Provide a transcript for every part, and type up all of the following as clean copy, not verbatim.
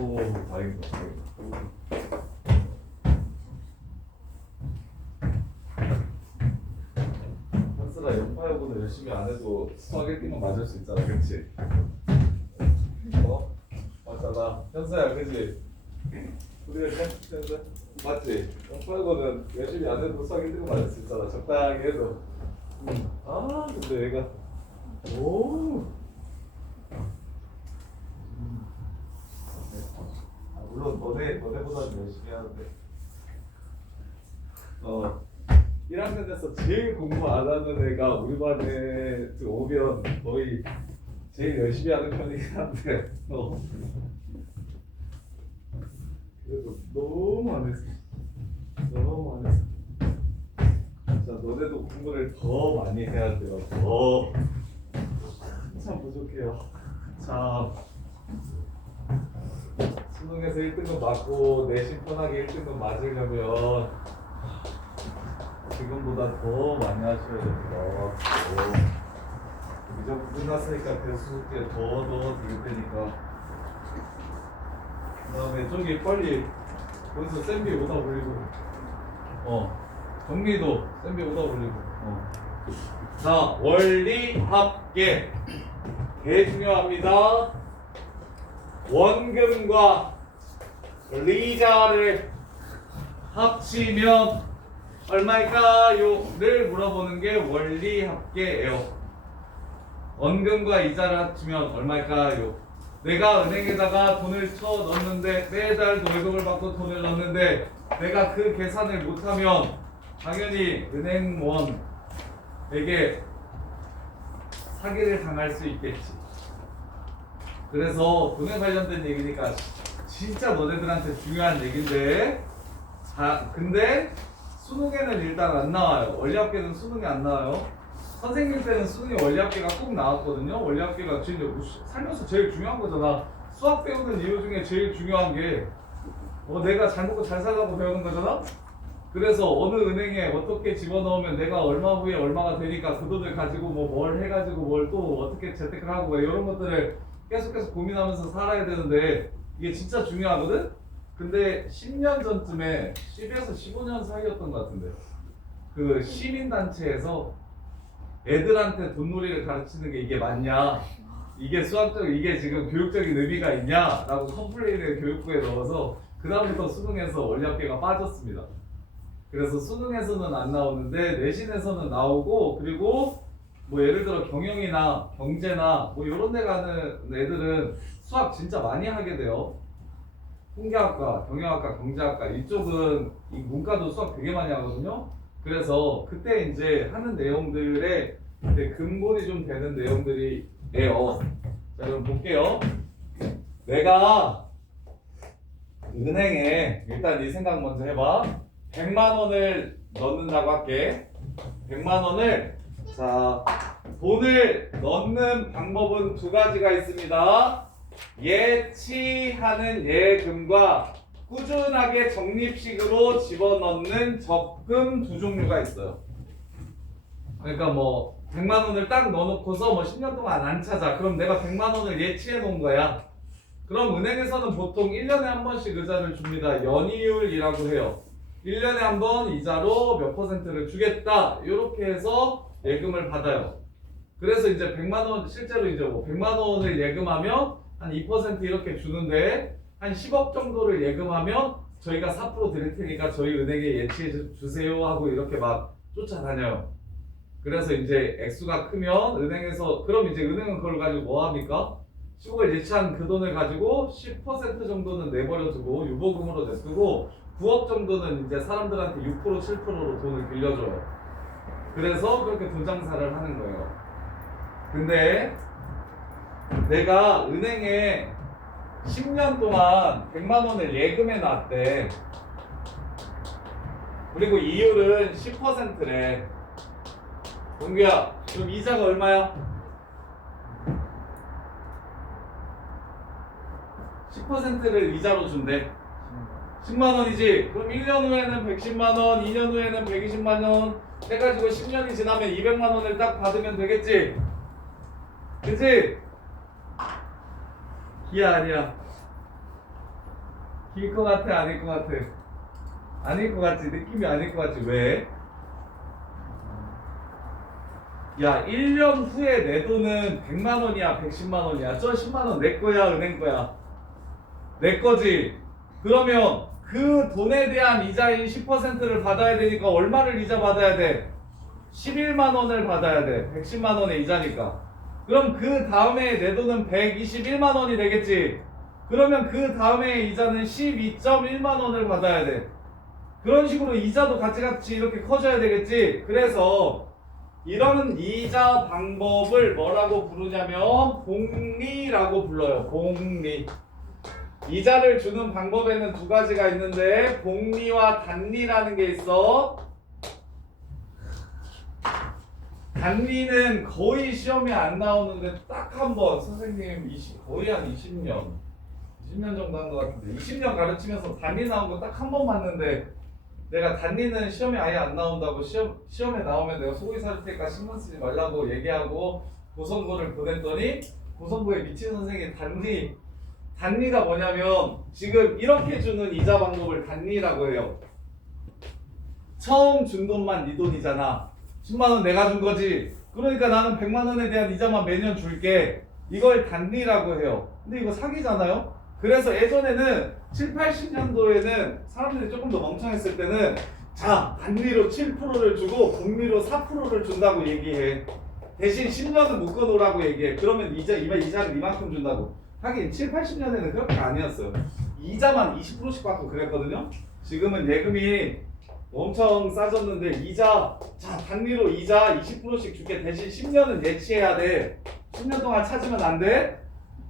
오, 다행이다, 다행이다. 현수라 연파여고는 열심히 안 해도 수학 1등은 맞을 수 있잖아, 그치? 맞잖아. 현수야, 그치? 우리가 현수 맞지? 연파여고는 열심히 안 해도 수학 1등은 맞을 수 있잖아, 적당히 해도. 아, 근데 얘가 오. 물론 너네보다는 열심히 하는데 1학년에서 제일 공부 안 하는 애가 우리 반에 오면 거의 제일 열심히 하는 편이긴 한데 그래도 너무 안 했어. 너무 안 했어. 진짜 너네도 공부를 더 많이 해야 돼요. 더 한참 부족해요. 참 수능에서 1등은 맞고 내신 편하게 1등은 맞으려면 지금보다 더 많이 하셔야 됩니다. 미적 끝났으니까 대수숙제 더 드릴 테니까. 그 다음에 저기 빨리 거기서 쌤비 오다 올리고 정리도 쌤비 오다 올리고 자, 원리 합계 개 중요합니다. 원금과 리자를 합치면 얼마일까요? 를 물어보는 게 원리 합계예요. 원금과 이자를 합치면 얼마일까요? 내가 은행에다가 돈을 쳐 넣었는데 매달 월급을 받고 돈을 넣었는데 내가 그 계산을 못하면 당연히 은행원에게 사기를 당할 수 있겠지. 그래서 돈에 관련된 얘기니까 진짜 너네들한테 중요한 얘기인데, 자, 근데 수능에는 일단 안 나와요. 원리합계는 수능에 안 나와요. 선생님 때는 수능에 원리합계가 꼭 나왔거든요. 원리합계가 진짜 살면서 제일 중요한 거잖아. 수학 배우는 이유 중에 제일 중요한 게 내가 잘 먹고 잘 살라고 배우는 거잖아. 그래서 어느 은행에 어떻게 집어넣으면 내가 얼마 후에 얼마가 되니까 그 돈을 가지고 뭘 해가지고 뭘 또 어떻게 재테크를 하고 이런 것들을 계속 고민하면서 살아야 되는데 이게 진짜 중요하거든? 근데 10년 전쯤에 10에서 15년 사이였던 것 같은데 그 시민단체에서 애들한테 돈놀이를 가르치는 게 이게 맞냐, 이게 이게 지금 교육적인 의미가 있냐 라고 컴플레인을 교육부에 넣어서 그 다음부터 수능에서 원리합계가 빠졌습니다. 그래서 수능에서는 안 나오는데 내신에서는 나오고, 그리고 예를 들어 경영이나 경제나 이런 데 가는 애들은 수학 진짜 많이 하게 돼요. 통계학과, 경영학과, 경제학과 이쪽은 이 문과도 수학 되게 많이 하거든요. 그래서 그때 이제 하는 내용들의 근본이 좀 되는 내용들이에요. 자, 그럼 볼게요. 내가 은행에 일단 이 생각 먼저 해봐. 100만 원을 넣는다고 할게. 100만 원을 자, 돈을 넣는 방법은 두 가지가 있습니다. 예치하는 예금과 꾸준하게 적립식으로 집어넣는 적금 두 종류가 있어요. 그러니까 100만 원을 딱 넣어놓고서 10년 동안 안 찾아. 그럼 내가 100만 원을 예치해 놓은 거야. 그럼 은행에서는 보통 1년에 한 번씩 의자를 줍니다. 연이율이라고 해요. 1년에 한 번 이자로 몇 %를 주겠다. 이렇게 해서 예금을 받아요. 그래서 이제 100만 원, 실제로 이제 100만 원을 예금하면 한 2% 이렇게 주는데 한 10억 정도를 예금하면 저희가 4% 드릴 테니까 저희 은행에 예치해 주세요 하고 이렇게 막 쫓아다녀요. 그래서 이제 액수가 크면 은행에서, 그럼 이제 은행은 그걸 가지고 뭐 합니까? 10억을 예치한 그 돈을 가지고 10% 정도는 내버려 두고 유보금으로 냅두고 9억 정도는 이제 사람들한테 6% 7%로 돈을 빌려줘요. 그래서 그렇게 돈 장사를 하는 거예요. 근데 내가 은행에 10년 동안 100만 원을 예금해 놨대. 그리고 이율은 10%래. 동규야, 그럼 이자가 얼마야? 10%를 이자로 준대. 10만 원이지? 그럼 1년 후에는 110만 원, 2년 후에는 120만 원 해가지고 10년이 지나면 200만 원을 딱 받으면 되겠지? 그치? 기야 아니야? 길 것 같아, 아닐 것 같아? 아닐 것 같지? 느낌이 아닐 것 같지? 왜? 야, 1년 후에 내 돈은 100만 원이야, 110만 원이야. 저 10만 원 내 거야, 은행 거야? 내 거지. 그러면 그 돈에 대한 이자인 10%를 받아야 되니까 얼마를 이자 받아야 돼? 11만 원을 받아야 돼. 110만 원의 이자니까. 그럼 그 다음에 내 돈은 121만 원이 되겠지. 그러면 그 다음에 이자는 12.1만 원을 받아야 돼. 그런 식으로 이자도 같이 이렇게 커져야 되겠지. 그래서 이런 이자 방법을 뭐라고 부르냐면 복리라고 불러요. 복리. 이자를 주는 방법에는 두 가지가 있는데 복리와 단리라는 게 있어. 단리는 거의 시험에 안 나오는데 딱 한 번 선생님 거의 한 20년 정도 한 것 같은데 20년 가르치면서 단리 나온 거 딱 한 번 봤는데 내가 단리는 시험에 아예 안 나온다고 시험에 나오면 내가 소고기 사줄 테니까 신경 쓰지 말라고 얘기하고 고성고를 보냈더니 고성고에 미친 선생이 단리가 뭐냐면 지금 이렇게 주는 이자 방법을 단리라고 해요. 처음 준 돈만 네 돈이잖아. 10만 원 내가 준 거지. 그러니까 나는 100만 원에 대한 이자만 매년 줄게. 이걸 단리라고 해요. 근데 이거 사기잖아요. 그래서 예전에는 7, 80년도에는 사람들이 조금 더 멍청했을 때는 자, 단리로 7%를 주고 복리로 4%를 준다고 얘기해. 대신 10년은 묶어놓으라고 얘기해. 그러면 이자를 이만큼 준다고. 하긴 7, 80년에는 그렇게 아니었어요. 이자만 20%씩 받고 그랬거든요. 지금은 예금이 엄청 싸졌는데 이자, 자, 단리로 이자 20%씩 줄게. 대신 10년은 예치해야 돼. 10년 동안 찾으면 안 돼.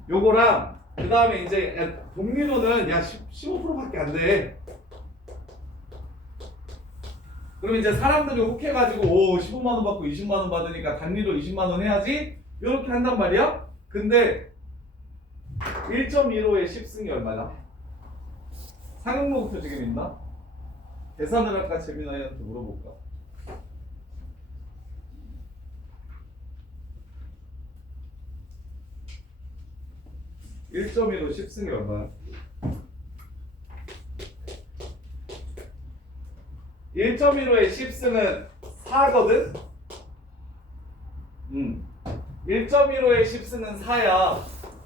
요거랑 그 다음에 이제 복리로는 야 15%밖에 안 돼. 그럼 이제 사람들이 혹해가지고 오 15만 원 받고 20만 원 받으니까 단리로 20만 원 해야지. 이렇게 한단 말이야. 근데 1.15의 10승이 얼마냐? 상용목표 지금 있나? 계산을 할까? 재민아이한테 물어볼까? (1.15) 10승이 얼마야? 1.15의 10승은 4거든? 1.15의 10승은 4야.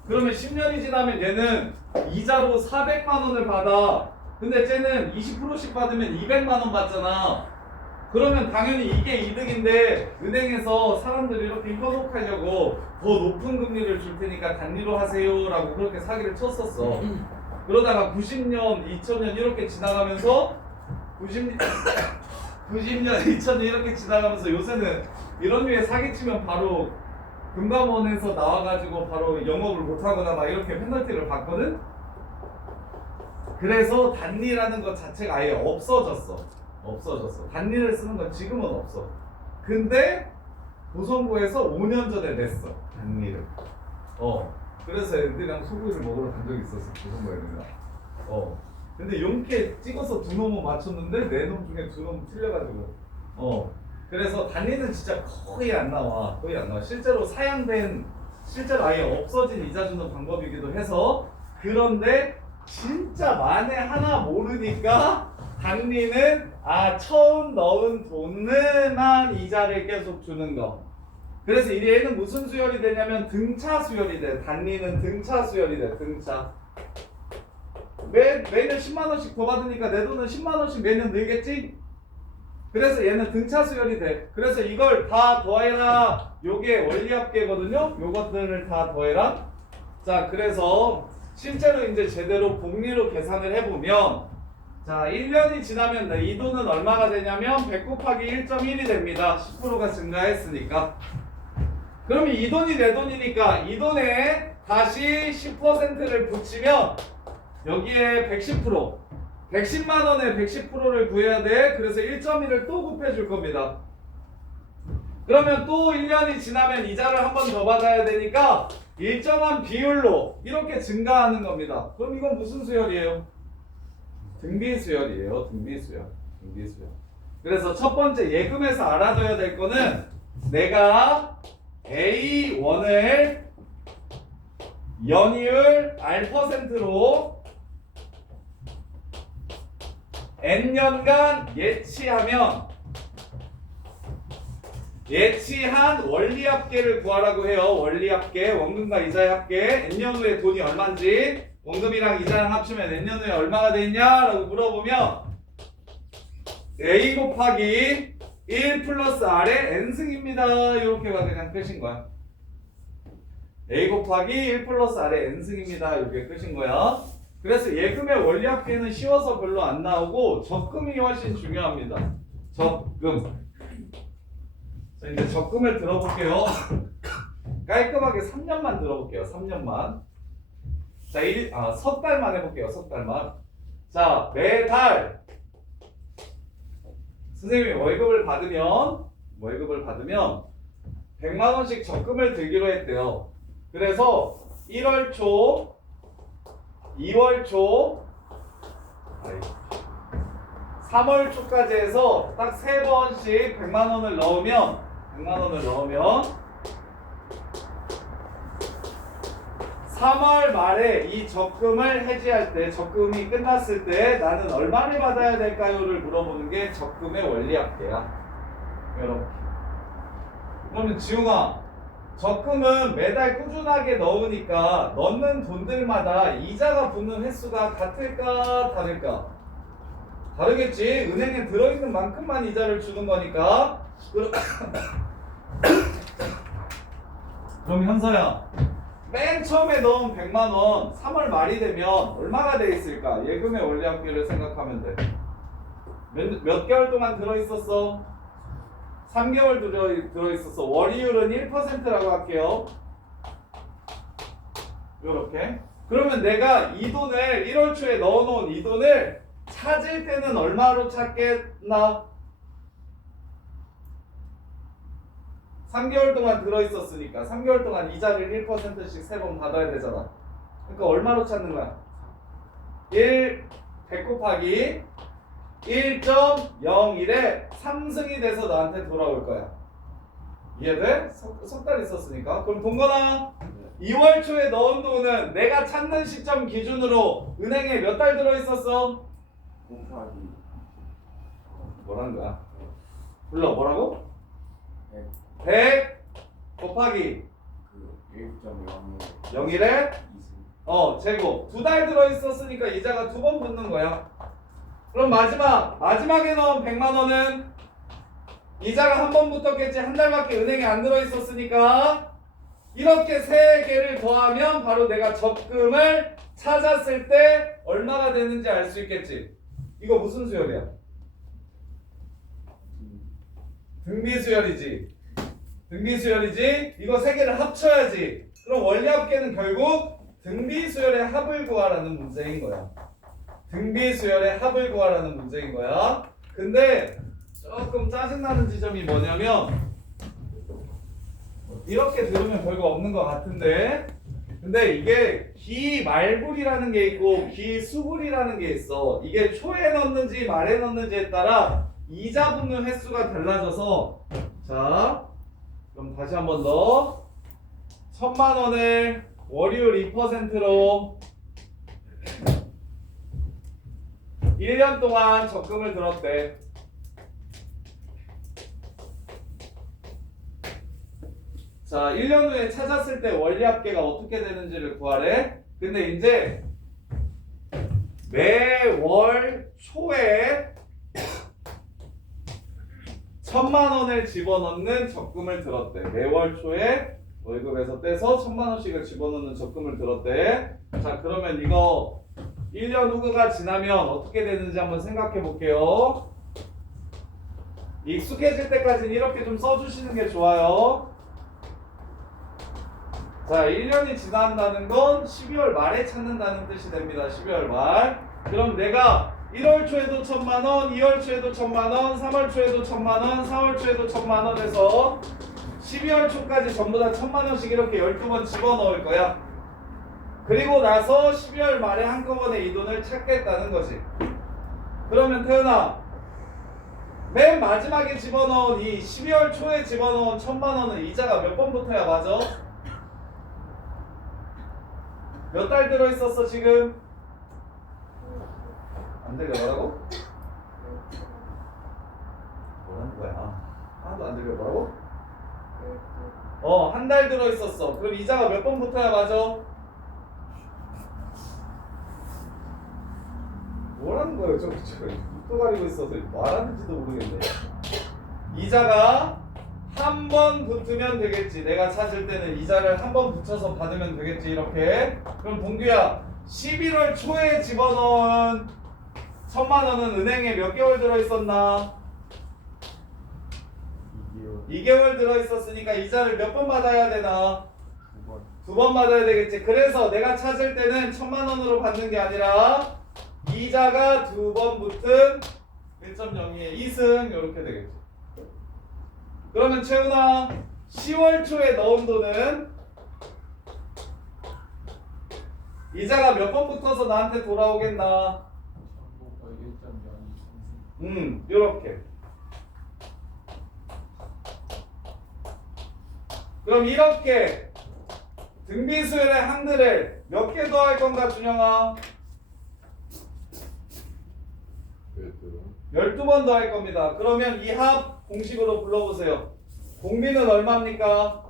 그러면 10년이 지나면 얘는 이자로 400만 원을 받아. 근데 쟤는 20%씩 받으면 200만 원 받잖아. 그러면 당연히 이게 이득인데 은행에서 사람들이 이렇게 현혹하려고 더 높은 금리를 줄 테니까 단리로 하세요 라고 그렇게 사기를 쳤었어. 그러다가 90년, 2000년 이렇게 지나가면서 90년, 2000년 이렇게 지나가면서 요새는 이런 류의 사기치면 바로 금감원에서 나와가지고 바로 영업을 못하거나 막 이렇게 페널티를 받거든? 그래서 단리라는 것 자체가 아예 없어졌어. 단리를 쓰는 건 지금은 없어. 근데 고성고에서 5년 전에 냈어. 단리를. 그래서 애들이랑 소고기를 먹으러 간 적이 있었어. 고성고 애들이랑. 근데 용케 찍어서 두 놈은 맞췄는데 네 놈 중에 두 놈 틀려가지고. 그래서 단리는 진짜 거의 안 나와. 실제로 실제로 아예 없어진 이자 주는 방법이기도 해서. 그런데 진짜 만에 하나 모르니까 단리는 처음 넣은 돈만 이자를 계속 주는 거. 그래서 얘는 무슨 수열이 되냐면 등차 수열이 돼. 단리는 등차 수열이 돼. 등차. 매년 10만 원씩 더 받으니까 내 돈은 10만 원씩 매년 늘겠지? 그래서 얘는 등차 수열이 돼. 그래서 이걸 다 더해라. 요게 원리합계거든요. 요것들을 다 더해라. 자, 그래서 실제로 이제 제대로 복리로 계산을 해보면 자 1년이 지나면 이 돈은 얼마가 되냐면 100 곱하기 1.1이 됩니다. 10%가 증가했으니까. 그러면 이 돈이 내 돈이니까 이 돈에 다시 10%를 붙이면 여기에 110%, 110만 원에 110%를 구해야 돼. 그래서 1.1을 또 곱해줄 겁니다. 그러면 또 1년이 지나면 이자를 한 번 더 받아야 되니까 일정한 비율로 이렇게 증가하는 겁니다. 그럼 이건 무슨 수열이에요? 등비수열이에요. 등비수열. 그래서 첫 번째 예금에서 알아둬야 될 거는 내가 A1을 연이율 R%로 n년간 예치한 원리합계를 구하라고 해요. 원리합계, 원금과 이자의 합계. n년 후에 돈이 얼마인지, 원금이랑 이자랑 합치면 n년 후에 얼마가 돼 있냐라고 물어보면 a 곱하기 1 플러스 r의 n승입니다. 이렇게가 그냥 끝인 거야. a 곱하기 1 플러스 r의 n승입니다. 이렇게 끝인 거야. 그래서 예금의 원리합계는 쉬워서 별로 안 나오고 적금이 훨씬 중요합니다. 적금. 자, 이제 적금을 들어볼게요. 깔끔하게 3년만 들어볼게요. 3년만. 자, 석 달만 해볼게요. 석 달만. 자, 매달 선생님이 월급을 받으면 100만 원씩 적금을 들기로 했대요. 그래서 1월 초, 2월 초, 3월 초까지 해서 딱 3번씩 100만 원을 넣으면 3월 말에 이 적금을 해지할 때, 적금이 끝났을 때 나는 얼마를 받아야 될까요를 물어보는 게 적금의 원리합계야. 여러분. 그러면 지웅아, 적금은 매달 꾸준하게 넣으니까 넣는 돈들마다 이자가 붙는 횟수가 같을까 다를까? 다르겠지. 은행에 들어있는 만큼만 이자를 주는 거니까. 그럼 현서야, 맨 처음에 넣은 100만 원 3월 말이 되면 얼마가 돼 있을까? 예금의 원리합계를 생각하면 돼. 몇 개월 동안 들어있었어? 3개월 들어있었어. 월이율은 1%라고 할게요. 요렇게. 그러면 내가 이 돈을 1월 초에 넣어놓은 이 돈을 찾을 때는 얼마로 찾겠나? 3개월 동안 들어있었으니까 3개월 동안 이자를 1%씩 3번 받아야 되잖아. 그러니까 얼마로 찾는 거야? 100 곱하기 1.01에 3승이 돼서 나한테 돌아올 거야. 이해돼? 석 달 있었으니까. 그럼 동건아, 2월 초에 넣은 돈은 내가 찾는 시점 기준으로 은행에 몇 달 들어있었어? 곱하기 뭐라는 거야? 불러, 뭐라고? 100 100 곱하기 그 1.01 0일에 2승 제곱. 2달 들어있었으니까 이자가 2번 붙는 거야. 그럼 마지막에 넣은 100만 원은 이자가 한 번 붙었겠지. 한 달밖에 은행에 안 들어있었으니까 이렇게 세 개를 더하면 바로 내가 적금을 찾았을 때 얼마가 되는지 알 수 있겠지. 이거 무슨 수열이야? 등비수열이지. 등비수열이지. 이거 세 개를 합쳐야지. 그럼 원리합계는 결국 등비수열의 합을 구하라는 문제인 거야. 등비수열의 합을 구하라는 문제인 거야. 근데 조금 짜증나는 지점이 뭐냐면 이렇게 들으면 별거 없는 것 같은데, 근데 이게 기말불이라는 게 있고 기수불이라는 게 있어. 이게 초에 넣는지 말에 넣는지에 따라 이자 붙는 횟수가 달라져서, 자 그럼 다시 한 번 더 1000만 원을 월이율 2%로 1년 동안 적금을 들었대. 자, 1년 후에 찾았을 때 원리합계가 어떻게 되는지를 구하래. 근데 이제 매월 초에 1000만 원을 집어넣는 적금을 들었대. 매월 초에 월급에서 떼서 1000만 원씩을 집어넣는 적금을 들었대. 자, 그러면 이거 1년 후가 지나면 어떻게 되는지 한번 생각해 볼게요. 익숙해질 때까지는 이렇게 좀 써주시는 게 좋아요. 자, 1년이 지난다는 건 12월 말에 찾는다는 뜻이 됩니다. 12월 말. 그럼 내가 1월 초에도 1000만 원, 2월 초에도 1000만 원, 3월 초에도 1000만 원, 4월 초에도 1000만 원 해서 12월 초까지 전부 다 1000만 원씩 이렇게 12번 집어넣을 거야. 그리고 나서 12월 말에 한꺼번에 이 돈을 찾겠다는 거지. 그러면 태연아, 맨 마지막에 집어넣은 이 12월 초에 집어넣은 1000만 원은 이자가 몇 번 붙어야 맞아? 몇 달 들어있었어 지금? 안 들려. 뭐라고? 하나도 안 들려. 뭐라고? 네, 한 달 들어있었어. 그럼 이자가 몇 번 붙어야 맞아? 뭐라는 거예요? 저 또 가리고 있어서 말하는지도 모르겠네. 이자가 한 번 붙으면 되겠지. 내가 찾을 때는 이자를 한 번 붙여서 받으면 되겠지. 이렇게. 그럼 동규야, 11월 초에 집어넣은 1,000만 원은 은행에 몇 개월 들어있었나? 2개월 2개월 들어있었으니까 이자를 몇 번 받아야 되나? 2번 2번 받아야 되겠지. 그래서 내가 찾을 때는 1,000만 원으로 받는 게 아니라 이자가 2번 붙은 1.02의 2승 이렇게 되겠지. 그러면 채훈아, 10월 초에 넣은 돈은 이자가 몇 번 붙어서 나한테 돌아오겠나? 요렇게. 그럼 이렇게 등비수열의 항들을 몇 개 더할 건가, 준영아? 12번 더할 겁니다. 그러면 이 합 공식으로 불러보세요. 공비는 얼마입니까?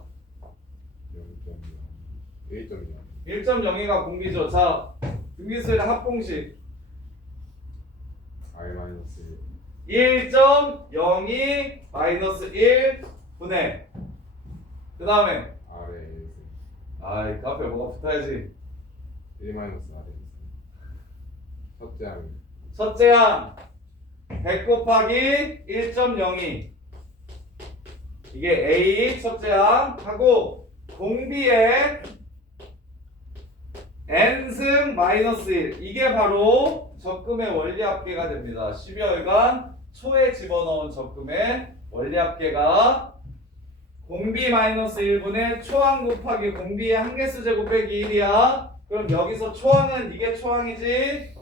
1.02가 공비죠. 자, 등비수열의 합 공식 1.02 마이너스 1 분의 그 다음에 아이 그 앞에 뭐가 붙어야지. 첫째 항 100 곱하기 1.02 이게 A 첫째 항 하고 공비의 n승 마이너스 1 이게 바로 적금의 원리합계가 됩니다. 12월간 초에 집어넣은 적금의 원리합계가 공비 마이너스 1분의 초항 곱하기 공비의 한개수 제곱 빼기 1이야. 그럼 여기서 초항은 이게 초항이지,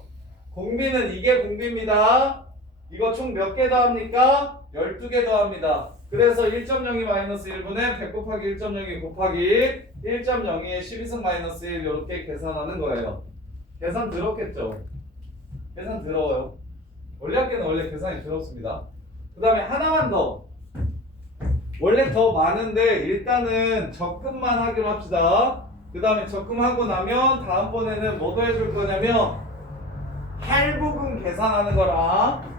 공비는 이게 공비입니다. 이거 총 몇 개 더합니까? 12개 더합니다. 그래서 1.02 마이너스 1분의 100 곱하기 1.02 곱하기 1.02의 12승 마이너스 1 이렇게 계산하는 거예요. 계산 들었겠죠? 계산 들어요. 원리합계는 원래 계산이 들었습니다. 그 다음에 하나만 더. 원래 더 많은데 일단은 적금만 하기로 합시다. 그 다음에 적금하고 나면 다음번에는 뭐 더 해줄 거냐면 할부금 계산하는 거랑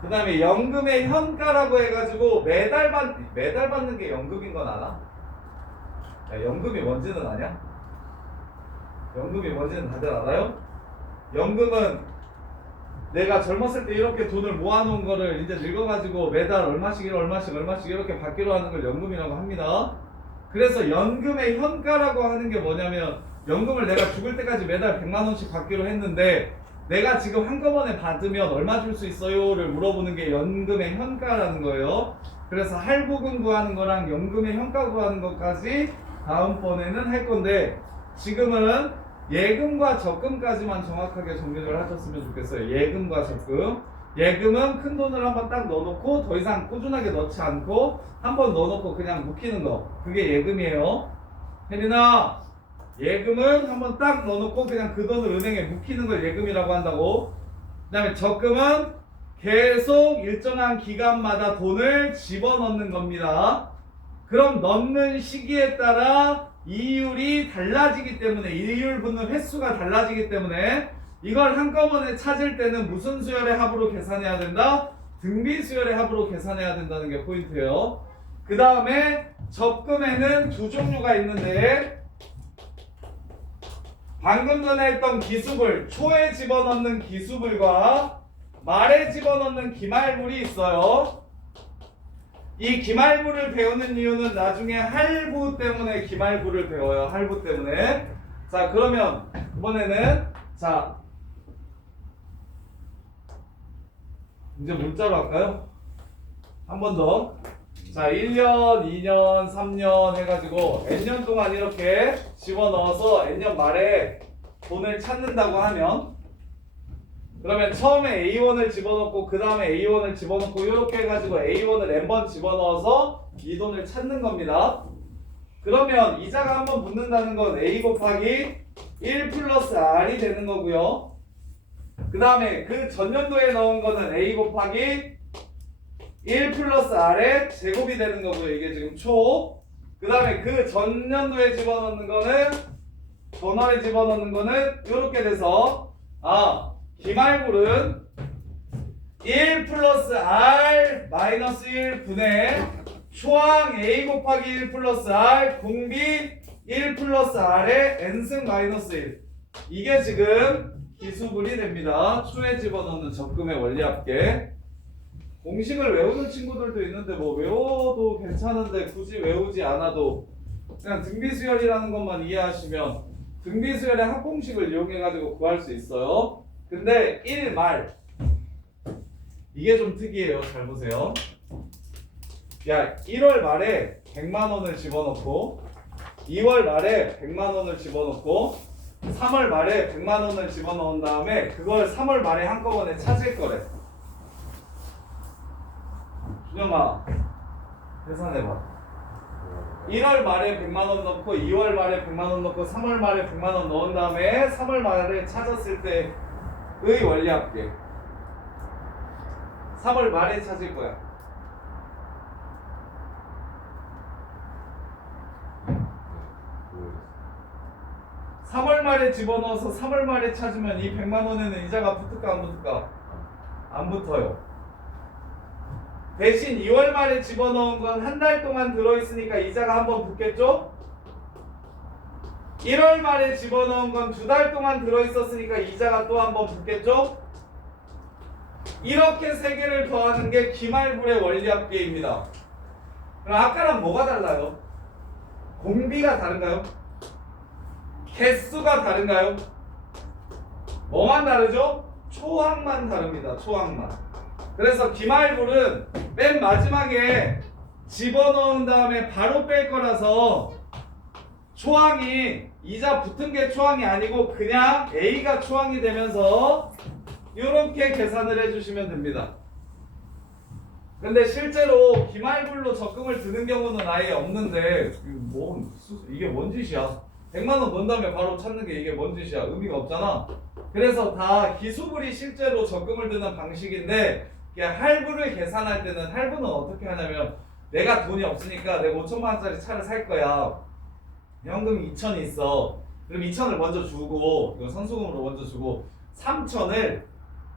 그 다음에 연금의 현가라고 해가지고 매달 받는 게 연금인 건 아나? 야, 연금이 뭔지는 아냐? 연금이 뭔지는 다들 알아요? 연금은 내가 젊었을 때 이렇게 돈을 모아놓은 거를 이제 늙어가지고 매달 얼마씩 이렇게 받기로 하는 걸 연금이라고 합니다. 그래서 연금의 현가라고 하는 게 뭐냐면 연금을 내가 죽을 때까지 매달 100만 원씩 받기로 했는데 내가 지금 한꺼번에 받으면 얼마 줄 수 있어요?를 물어보는 게 연금의 현가라는 거예요. 그래서 할부금 구하는 거랑 연금의 현가 구하는 것까지 다음번에는 할 건데 지금은 예금과 적금까지만 정확하게 정리를 하셨으면 좋겠어요. 예금과 적금. 예금은 큰 돈을 한번 딱 넣어놓고 더 이상 꾸준하게 넣지 않고 한번 넣어놓고 그냥 묵히는 거. 그게 예금이에요. 혜린아, 예금은 한번 딱 넣어놓고 그냥 그 돈을 은행에 묵히는 걸 예금이라고 한다고. 그 다음에 적금은 계속 일정한 기간마다 돈을 집어넣는 겁니다. 그럼 넣는 시기에 따라 이율이 달라지기 때문에, 이율 붙는 횟수가 달라지기 때문에 이걸 한꺼번에 찾을 때는 무슨 수열의 합으로 계산해야 된다? 등비 수열의 합으로 계산해야 된다는 게 포인트예요. 그 다음에 적금에는 두 종류가 있는데 방금 전에 했던 기수불, 초에 집어넣는 기수불과 말에 집어넣는 기말불이 있어요. 이 기말부를 배우는 이유는 나중에 할부 때문에 기말부를 배워요. 할부 때문에. 자, 그러면 이번에는 자 이제 문자로 할까요? 한 번 더. 자, 1년, 2년, 3년 해가지고 N년 동안 이렇게 집어넣어서 N년 말에 돈을 찾는다고 하면 그러면 처음에 A1을 집어넣고 그 다음에 A1을 집어넣고 이렇게 해가지고 A1을 N번 집어넣어서 이 돈을 찾는 겁니다. 그러면 이자가 한번 붙는다는 건 A 곱하기 1 플러스 R이 되는 거고요. 그 다음에 그 전년도에 넣은 거는 A 곱하기 1 플러스 R의 제곱이 되는 거고요. 이게 지금 초. 그 다음에 그 전년도에 집어넣는 거는 전월에 집어넣는 거는 이렇게 돼서 기말불은 1 플러스 R 마이너스 1 분의 초항 A 곱하기 1 플러스 R 공비 1 플러스 R의 n승 마이너스 1 이게 지금 기수분이 됩니다. 초에 집어넣는 적금의 원리합계. 공식을 외우는 친구들도 있는데 뭐 외워도 괜찮은데 굳이 외우지 않아도 그냥 등비수열이라는 것만 이해하시면 등비수열의 합공식을 이용해가지고 구할 수 있어요. 근데 1말 이게 좀 특이해요. 잘 보세요. 야 1월 말에 100만 원을 집어넣고 2월 말에 100만 원을 집어넣고 3월 말에 100만 원을 집어넣은 다음에 그걸 3월 말에 한꺼번에 찾을 거래. 준영아 계산해봐. 1월 말에 100만 원 넣고 2월 말에 100만 원 넣고 3월 말에 100만 원 넣은 다음에 3월 말에 찾았을 때의 원리합계 3월 말에 찾을 거야. 모르겠어. 3월 말에 집어넣어서 3월 말에 찾으면 이 100만 원에는 이자가 붙을까 안 붙을까? 안 붙어요. 대신 2월 말에 집어넣은 건 한 달 동안 들어있으니까 이자가 한번 붙겠죠? 1월 말에 집어넣은 건 2달 동안 들어있었으니까 이자가 또 한번 붙겠죠? 이렇게 세 개를 더하는 게 기말불의 원리합계입니다. 그럼 아까랑 뭐가 달라요? 공비가 다른가요? 개수가 다른가요? 뭐만 다르죠? 초항만 다릅니다. 초항만. 그래서 기말불은 맨 마지막에 집어넣은 다음에 바로 뺄 거라서 초항이 이자 붙은 게 초항이 아니고 그냥 A가 초항이 되면서 이렇게 계산을 해주시면 됩니다. 근데 실제로 기말불로 적금을 드는 경우는 아예 없는데 이게 뭔 짓이야? 100만 원 넣은 다음에 바로 찾는 게 이게 뭔 짓이야? 의미가 없잖아. 그래서 다 기수불이 실제로 적금을 드는 방식인데 할부를 계산할 때는 할부는 어떻게 하냐면 내가 돈이 없으니까 내가 5천만 원짜리 차를 살 거야. 현금이 2천이 있어. 그럼 2천을 먼저 주고 이거 선수금으로 먼저 주고 3천을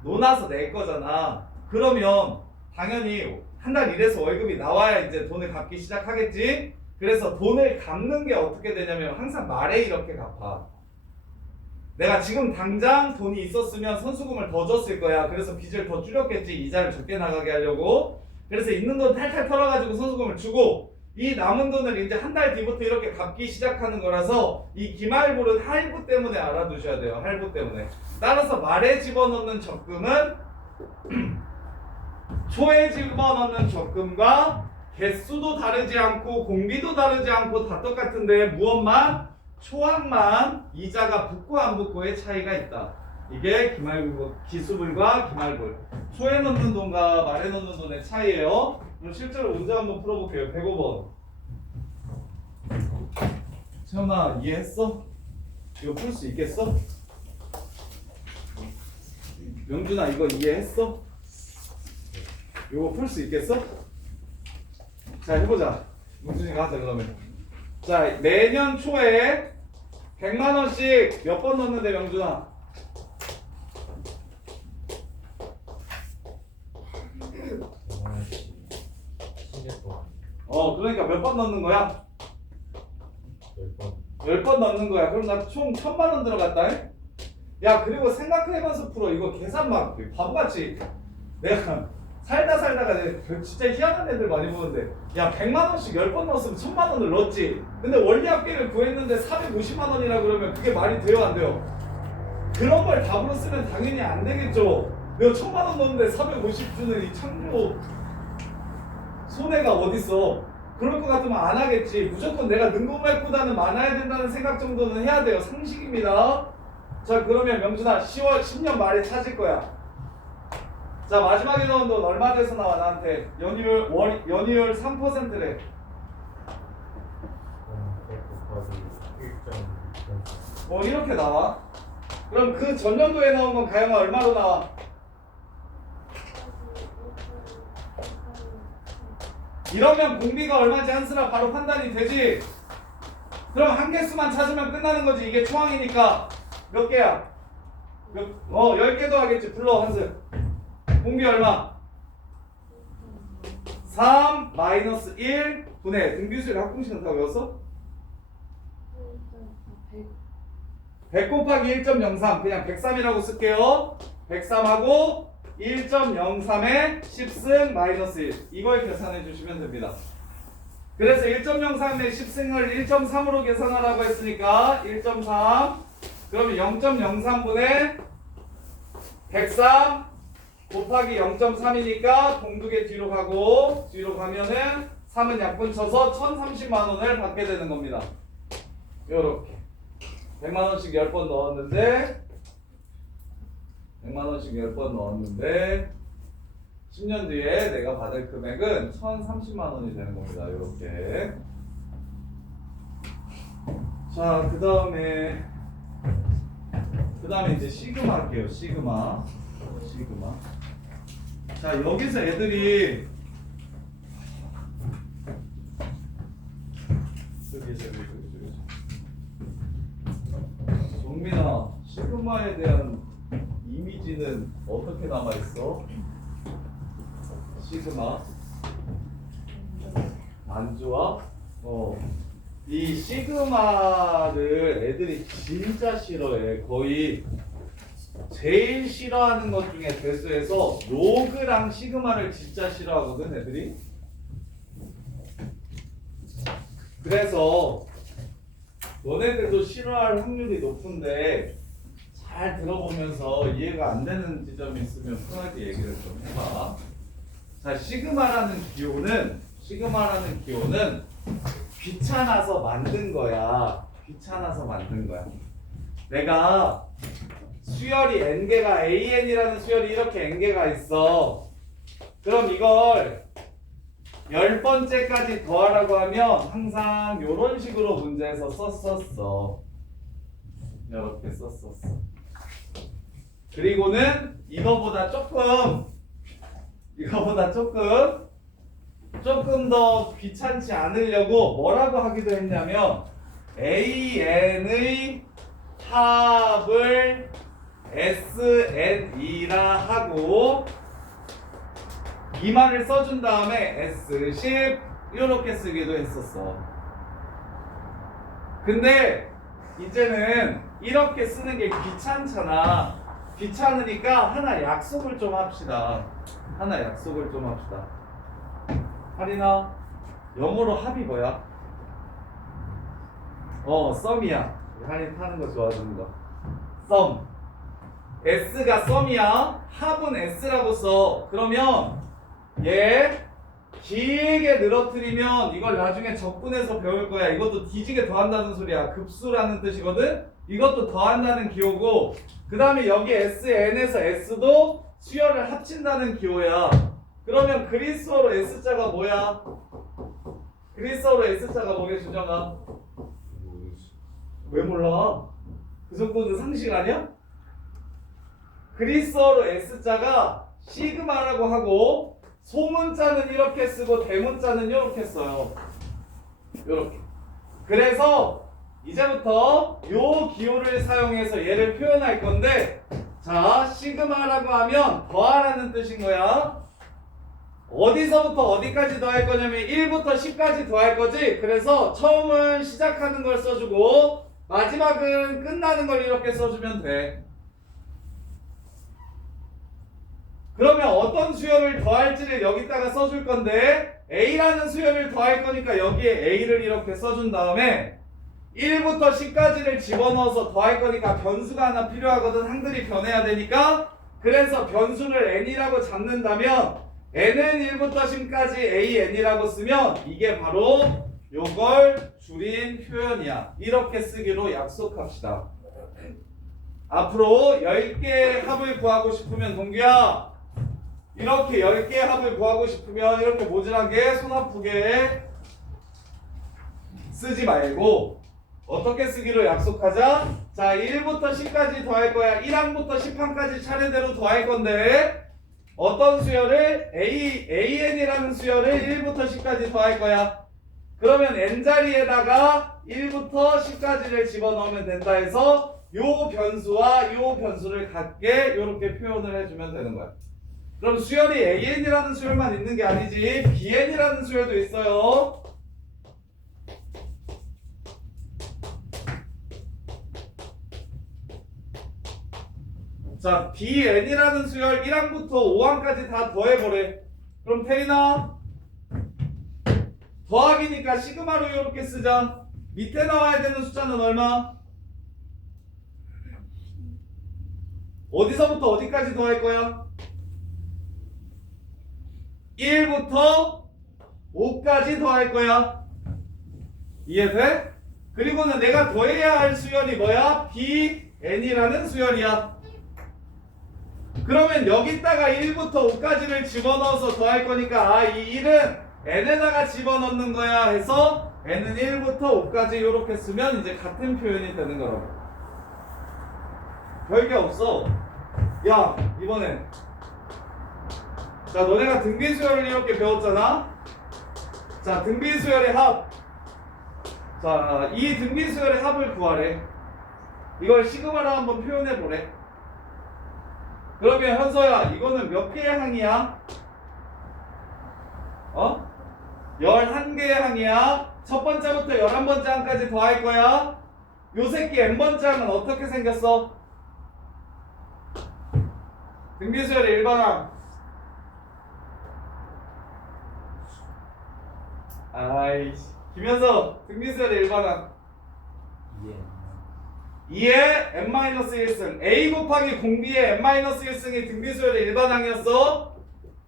논아서 낼 거잖아. 그러면 당연히 한 달 일해서 월급이 나와야 이제 돈을 갚기 시작하겠지. 그래서 돈을 갚는 게 어떻게 되냐면 항상 말에 이렇게 갚아. 내가 지금 당장 돈이 있었으면 선수금을 더 줬을 거야. 그래서 빚을 더 줄였겠지. 이자를 적게 나가게 하려고. 그래서 있는 돈 탈탈 털어가지고 선수금을 주고 이 남은 돈을 이제 한 달 뒤부터 이렇게 갚기 시작하는 거라서 이 기말불은 할부 때문에 알아두셔야 돼요. 할부 때문에. 따라서 말에 집어넣는 적금은 초에 집어넣는 적금과 개수도 다르지 않고 공비도 다르지 않고 다 똑같은데 무엇만? 초항만 이자가 붙고 안 붙고의 차이가 있다. 이게 기수불과 기말불. 초에 넣는 돈과 말에 넣는 돈의 차이예요. 그럼 실제로 문제 한번 풀어볼게요. 105번. 채연아 이해했어? 이거 풀 수 있겠어? 명준아 이거 이해했어? 이거 풀 수 있겠어? 자 해보자. 명준이가 하자 그러면. 자 매년 초에 100만 원씩 몇 번 넣는데 명준아? 그러니까 몇 번 넣는 거야? 10번. 10번 넣는 거야. 그럼 나 총 1000만 원 들어갔다. 야 그리고 생각해봐서 풀어. 이거 계산 막 바보같이 내가 살다가 진짜 희한한 애들 많이 보는데 야 100만 원씩 10번 넣었으면 1000만 원을 넣었지. 근데 원리합계를 구했는데 450만 원이라 그러면 그게 말이 돼요 안 돼요? 그런 걸 답으로 쓰면 당연히 안 되겠죠. 내가 1000만 원 넣었는데 450 주는 이 창조 손해가 어딨어. 그럴 것 같으면 안 하겠지. 무조건 내가 능동맥보다는 많아야 된다는 생각 정도는 해야 돼요. 상식입니다. 자 그러면 명준아 10년 말에 찾을 거야. 자 마지막에 넣은 돈 얼마 돼서 나와 나한테? 연이율 3%래. 이렇게 나와. 그럼 그 전년도에 나온 건 가영아 얼마로 나와? 이러면 공비가 얼마인지 한스라 바로 판단이 되지. 그럼 한 개수만 찾으면 끝나는 거지. 이게 초항이니까. 몇 개야? 10개 더하겠지. 불러 한스. 공비 얼마? 3 마이너스 1 분의 등비수열 합공식은 다 외웠어? 100 곱하기 1.03 그냥 103이라고 쓸게요. 103하고 1.03에 10승 마이너스 1 이걸 계산해 주시면 됩니다. 그래서 1.03에 10승을 1.3으로 계산하라고 했으니까 1.3 그러면 0.03분의 103 곱하기 0.3이니까 공두개 뒤로 가면은 3은 약분 쳐서 1030만 원을 받게 되는 겁니다. 요렇게 100만 원씩 10번 넣었는데 100만 원씩 10번 넣었는데 10년 뒤에 내가 받을 금액은 1030만 원이 되는 겁니다. 요렇게. 자, 그 다음에 이제 시그마 할게요. 시그마. 자, 여기서 애들이 저기 정민아, 시그마에 대한 이미지는 어떻게 남아있어? 시그마 안 좋아? 이 시그마를 애들이 진짜 싫어해. 거의 제일 싫어하는 것 중에 대수에서 로그랑 시그마를 진짜 싫어하거든 애들이. 그래서 너네들도 싫어할 확률이 높은데 잘 들어보면서 이해가 안 되는 지점이 있으면 편하게 얘기를 좀 해봐. 자, 시그마라는 기호는 귀찮아서 만든 거야. 내가 수열이 n개가 an이라는 수열이 이렇게 n개가 있어. 그럼 이걸 10번째까지 더하라고 하면 항상 이런 식으로 문제에서 썼었어. 이렇게 썼었어. 그리고는 이거보다 조금 더 귀찮지 않으려고 뭐라고 하기도 했냐면 an의 합을 sn이라 하고 이 말을 써준 다음에 S10 이렇게 쓰기도 했었어. 근데 이제는 이렇게 쓰는 게 귀찮으니까 하나 약속을 좀 합시다. 하리나, 영어로 합이 뭐야? 썸이야. 하리 타는 거 좋아하는 거. 썸. S가 썸이야. 합은 S라고 써. 그러면 얘 길게 늘어뜨리면 이걸 나중에 적분해서 배울 거야. 이것도 뒤지게 더한다는 소리야. 급수라는 뜻이거든. 이것도 더한다는 기호고, 그 다음에 여기 SN에서 S도 수열을 합친다는 기호야. 그러면 그리스어로 S자가 뭐야? 그리스어로 S자가 뭐게, 주정아? 왜 몰라? 그 정도는 상식 아니야? 그리스어로 S자가 시그마라고 하고, 소문자는 이렇게 쓰고 대문자는 이렇게 써요. 이렇게. 그래서 이제부터 요 기호를 사용해서 얘를 표현할 건데, 자, 시그마라고 하면 더하라는 뜻인 거야. 어디서부터 어디까지 더할 거냐면 1부터 10까지 더할 거지. 그래서 처음은 시작하는 걸 써주고 마지막은 끝나는 걸 이렇게 써주면 돼. 그러면 어떤 수열을 더할지를 여기다가 써줄 건데, A라는 수열을 더할 거니까 여기에 A를 이렇게 써준 다음에 1부터 10까지를 집어넣어서 더할 거니까 변수가 하나 필요하거든. 항들이 변해야 되니까. 그래서 변수를 n이라고 잡는다면 n은 1부터 10까지 an이라고 쓰면 이게 바로 요걸 줄인 표현이야. 이렇게 쓰기로 약속합시다. 앞으로 10개의 합을 구하고 싶으면, 동규야, 이렇게 10개의 합을 구하고 싶으면 이렇게 모질하게 손 아프게 쓰지 말고 어떻게 쓰기로 약속하자? 자, 1부터 10까지 더할 거야. 1항부터 10항까지 차례대로 더할 건데, 어떤 수열을 AN이라는 수열을 1부터 10까지 더할 거야. 그러면 n자리에다가 1부터 10까지를 집어넣으면 된다 해서 요 변수와 요 변수를 같게 이렇게 표현을 해주면 되는 거야. 그럼 수열이 AN이라는 수열만 있는 게 아니지 BN이라는 수열도 있어요. 자, BN이라는 수열 1항부터 5항까지 다 더해보래. 그럼 태리나 더하기니까 시그마로 이렇게 쓰자. 밑에 나와야 되는 숫자는 얼마? 어디서부터 어디까지 더할 거야? 1부터 5까지 더할 거야. 이해돼? 그리고는 내가 더해야 할 수열이 뭐야? BN이라는 수열이야. 그러면 여기다가 1부터 5까지를 집어넣어서 더할 거니까 아, 이 1은 n에다가 집어넣는 거야 해서 n은 1부터 5까지 이렇게 쓰면 이제 같은 표현이 되는 거라고. 별게 없어. 야, 이번엔 자, 너네가 등비수열을 이렇게 배웠잖아. 자, 등비수열의 합. 자, 이 등비수열의 합을 구하래. 이걸 시그마로 한번 표현해 보래. 그러면 현서야, 이거는 몇 개의 항이야? 11개의 항이야. 첫 번째부터 11번째 항까지 더할 거야. 요 새끼 n번째 항은 어떻게 생겼어? 등비수열의 일반항. 아이씨, 김현서, 등비수열의 일반항 2의 n-1승 a 곱하기 공b의 n-1승이 등비수열의 일반항이었어.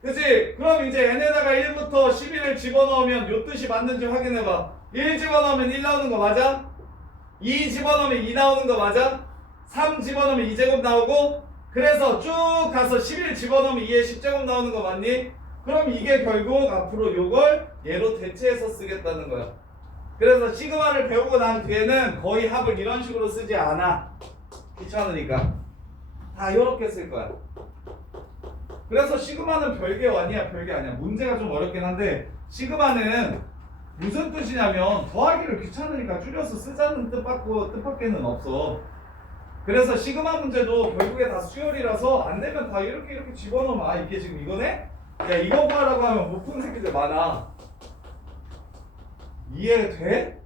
그치? 그럼 이제 n에다가 1부터 11을 집어넣으면 요 뜻이 맞는지 확인해봐. 1 집어넣으면 1 나오는 거 맞아? 2 집어넣으면 2 나오는 거 맞아? 3 집어넣으면 2제곱 나오고, 그래서 쭉 가서 11 집어넣으면 2의 10제곱 나오는 거 맞니? 그럼 이게 결국 앞으로 요걸 얘로 대체해서 쓰겠다는 거야. 그래서 시그마를 배우고 난 뒤에는 거의 합을 이런 식으로 쓰지 않아. 귀찮으니까. 다 이렇게 쓸 거야. 그래서 시그마는 별게 아니야, 별게 아니야. 문제가 좀 어렵긴 한데, 시그마는 무슨 뜻이냐면 더하기를 귀찮으니까 줄여서 쓰자는 뜻밖에는 없어. 그래서 시그마 문제도 결국에 다 수열이라서 안 되면 다 이렇게 집어넣으면 아, 이게 지금 이거네? 야, 이거 봐라고 하면 못 푸는 새끼들 많아. 이해돼?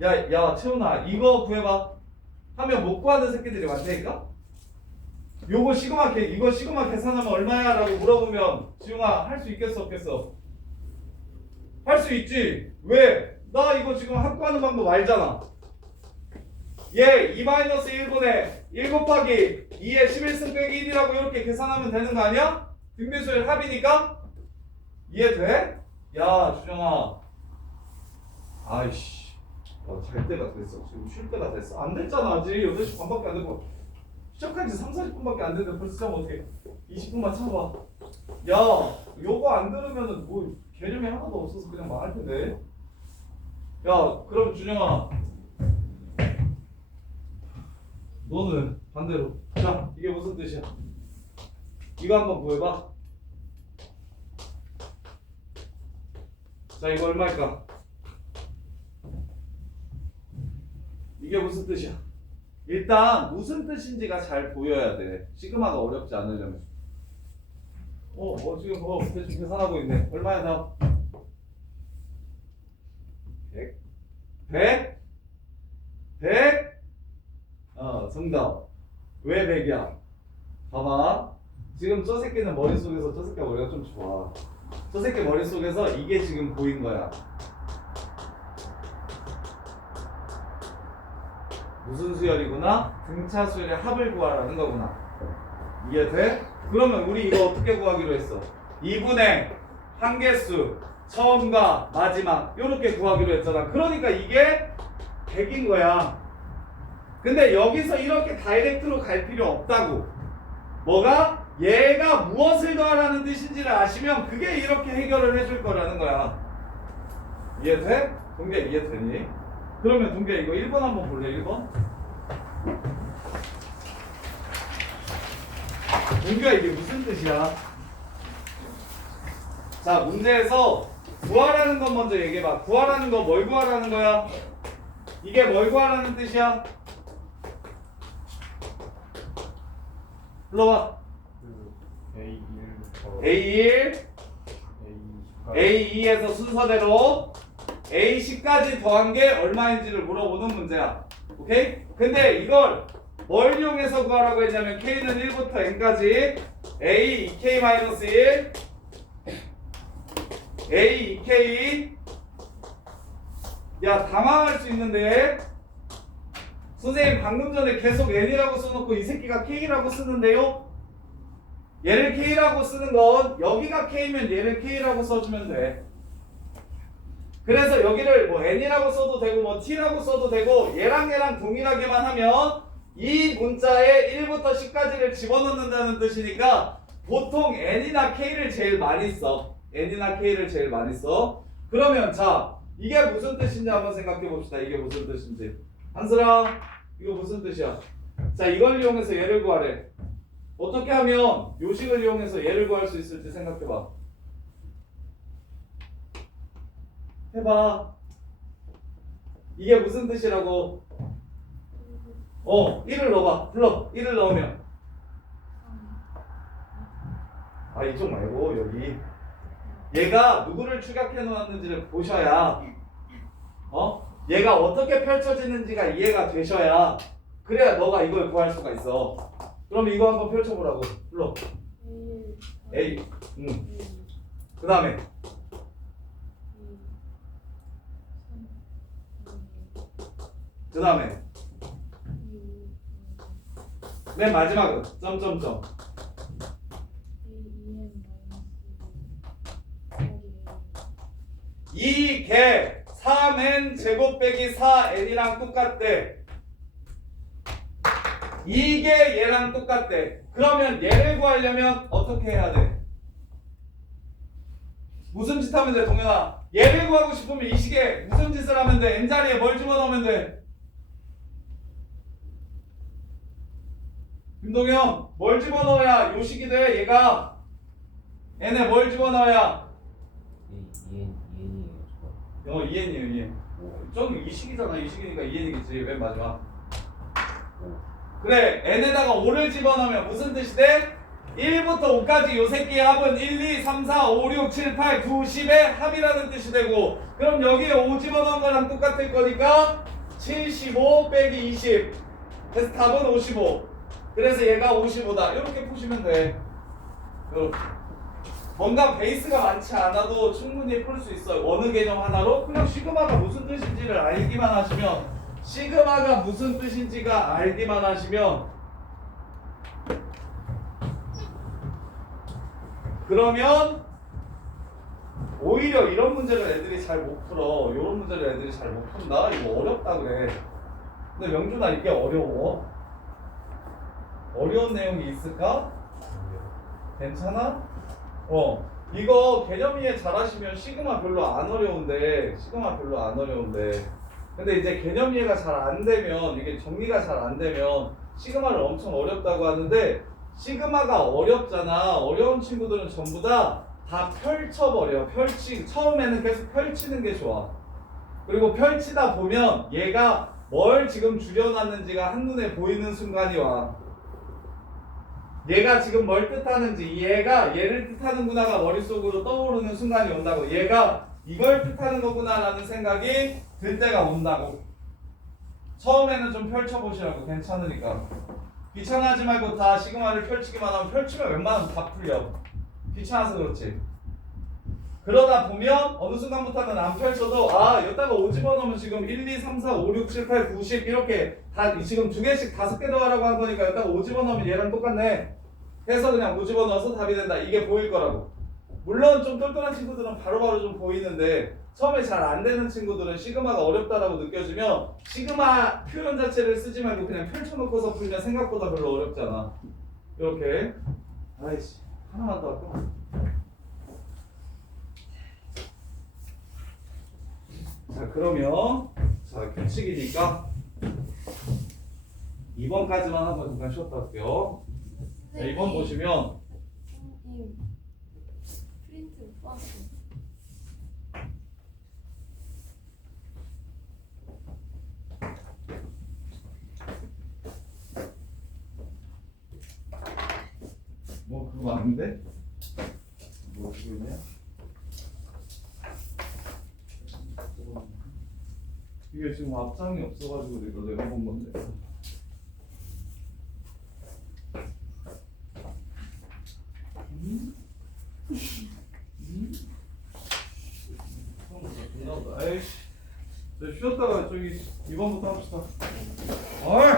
야, 채훈아, 이거 구해봐. 하면 못 구하는 새끼들이 많다니까? 이거 시그마 계산하면 얼마야? 라고 물어보면 지웅아, 할 수 있겠어, 없겠어? 할 수 있지? 왜? 나 이거 지금 합구하는 방법 알잖아. 얘 2-1분의 1 곱하기 2의 11승 빼기 1이라고 이렇게 계산하면 되는 거 아니야? 등비수열 합이니까? 이해돼? 야, 주정아. 아이씨. 잘 때가 됐어. 지금 쉴 때가 됐어. 안 됐잖아. 아직 8시 반밖에 안 되고. 시작한 지 3, 40분밖에 안 됐는데 벌써 시작하면 어떡해. 20분만 참아봐. 야, 요거 안 들으면은 뭐 개념이 하나도 없어서 그냥 망할 텐데. 야, 그럼 준영아. 너는 반대로. 자, 이게 무슨 뜻이야? 이거 한번 보여봐. 자, 이거 얼마일까? 이게 무슨 뜻이야? 일단 무슨 뜻인지가 잘 보여야 돼. 시그마가 어렵지 않으려면. 지금 대충 계산하고 있네. 얼마야 나? 100? 100? 100? 정답. 왜 100이야? 봐봐. 지금 저 새끼는 머릿속에서 저 새끼 머리가 좀 좋아. 저 새끼 머릿속에서 이게 지금 보인 거야. 무슨 수열이구나? 등차 수열의 합을 구하라는 거구나. 이해돼? 그러면 우리 이거 어떻게 구하기로 했어? 2분의 한개수 처음과 마지막 요렇게 구하기로 했잖아. 그러니까 이게 100인 거야. 근데 여기서 이렇게 다이렉트로 갈 필요 없다고. 뭐가? 얘가 무엇을 더하라는 뜻인지를 아시면 그게 이렇게 해결을 해줄 거라는 거야. 이해돼? 동계 이해되니? 그러면 동계 이거 1번 한번 볼래? 1번? 문규야 이게 무슨 뜻이야? 자 문제에서 구하라는 건 먼저 얘기해봐. 구하라는 거 뭘 구하라는 거야? 이게 뭘 구하라는 뜻이야? 불러봐. A1부터 A1 A2에서 순서대로 A10까지 더한 게 얼마인지를 물어보는 문제야. 오케이? 근데 이걸 뭘 이용해서 구하라고 했냐면 K는 1부터 N까지 A 2K-1 A 2K 야 당황할 수 있는데 선생님 방금 전에 계속 N이라고 써놓고 이 새끼가 K라고 쓰는데요? 얘를 K라고 쓰는 건 여기가 K면 얘를 K라고 써주면 돼. 그래서 여기를 뭐 N이라고 써도 되고 뭐 T라고 써도 되고 얘랑 동일하게만 하면 이 문자에 1부터 10까지를 집어넣는다는 뜻이니까 보통 N이나 K를 제일 많이 써. N이나 K를 제일 많이 써. 그러면 자 이게 무슨 뜻인지 한번 생각해 봅시다. 이게 무슨 뜻인지. 한슬아 이거 무슨 뜻이야? 자 이걸 이용해서 얘를 구하래. 어떻게 하면 요식을 이용해서 얘를 구할 수 있을지 생각해봐. 해봐. 이게 무슨 뜻이라고? 1을 넣어봐. 불러. 1을 넣으면 아 이쪽 말고 여기 얘가 누구를 추격해 놓았는지를 보셔야 얘가 어떻게 펼쳐지는지가 이해가 되셔야 그래야 너가 이걸 구할 수가 있어. 그럼 이거 한번 펼쳐보라고. 불러. A. 그 다음에 맨 마지막은 점점점. 이개 3n 제곱 빼기 4n이랑 똑같대. 이게 얘랑 똑같대. 그러면 얘를 구하려면 어떻게 해야 돼? 무슨 짓 하면 돼 동현아? 얘를 구하고 싶으면 이 식에 무슨 짓을 하면 돼? n자리에 뭘 집어넣으면 돼? 김동현 뭘 집어넣어야 요 식이 돼? 얘가 n에 뭘 집어넣어야? EN이에요. EN. 저기 이 식이잖아. 이 식이니까 EN이겠지. 맨 마지막. 그래 n에다가 5를 집어넣으면 무슨 뜻이 돼? 1부터 5까지 요 새끼의 합은 1, 2, 3, 4, 5, 6, 7, 8, 9, 10의 합이라는 뜻이 되고 그럼 여기에 5 집어넣은 거랑 똑같을 거니까 75 빼기 20 그래서 답은 55. 그래서 얘가 55다. 이렇게 푸시면 돼. 이렇게. 뭔가 베이스가 많지 않아도 충분히 풀 수 있어요. 어느 개념 하나로 그냥 시그마가 무슨 뜻인지를 알기만 하시면 시그마가 무슨 뜻인지가 알기만 하시면 그러면 오히려 이런 문제를 애들이 잘 못 풀어. 이런 문제를 애들이 잘 못 푼다. 이거 어렵다 그래. 근데 명준아 이게 어려워? 어려운 내용이 있을까? 괜찮아? 이거 개념 이해 잘하시면 시그마 별로 안 어려운데 근데 이제 개념 이해가 잘 안 되면 이게 정리가 잘 안 되면 시그마를 엄청 어렵다고 하는데 시그마가 어렵잖아. 어려운 친구들은 전부 다 펼쳐버려. 처음에는 계속 펼치는 게 좋아. 그리고 펼치다 보면 얘가 뭘 지금 줄여놨는지가 한눈에 보이는 순간이 와. 얘가 지금 뭘 뜻하는지 얘가 얘를 뜻하는구나가 머릿속으로 떠오르는 순간이 온다고. 얘가 이걸 뜻하는 거구나 라는 생각이 들 때가 온다고. 처음에는 좀 펼쳐보시라고. 괜찮으니까 귀찮아하지 말고 다 시그마를 펼치기만 하면 펼치면 웬만하면 다 풀려. 귀찮아서 그렇지. 그러다 보면 어느 순간부터는 안 펼쳐도 여기다가 5 집어넣으면 지금 1, 2, 3, 4, 5, 6, 7, 8, 9, 10 이렇게 다 지금 2개씩 5개 더하라고 한 거니까 여기다가 5 집어넣으면 얘랑 똑같네 해서 그냥 5 집어넣어서 답이 된다. 이게 보일 거라고. 물론 좀 똘똘한 친구들은 바로바로 좀 보이는데 처음에 잘 안 되는 친구들은 시그마가 어렵다라고 느껴지면 시그마 표현 자체를 쓰지 말고 그냥 펼쳐놓고서 풀면 생각보다 별로 어렵지 않아. 이렇게. 아이씨 하나만 더 할까? 자 그러면 규칙이니까 2번까지만 한번 잠깐 쉬었다 할게요. 자, 2번 보시면 선생님 프린트 플러스 뭐 그거 아닌데? 뭐 그거 있냐? 이게 지금 앞장이 없어가지고 내가 본 건데. 에이씨, 저 쉬었다가 저기 2번부터 합시다. 어이!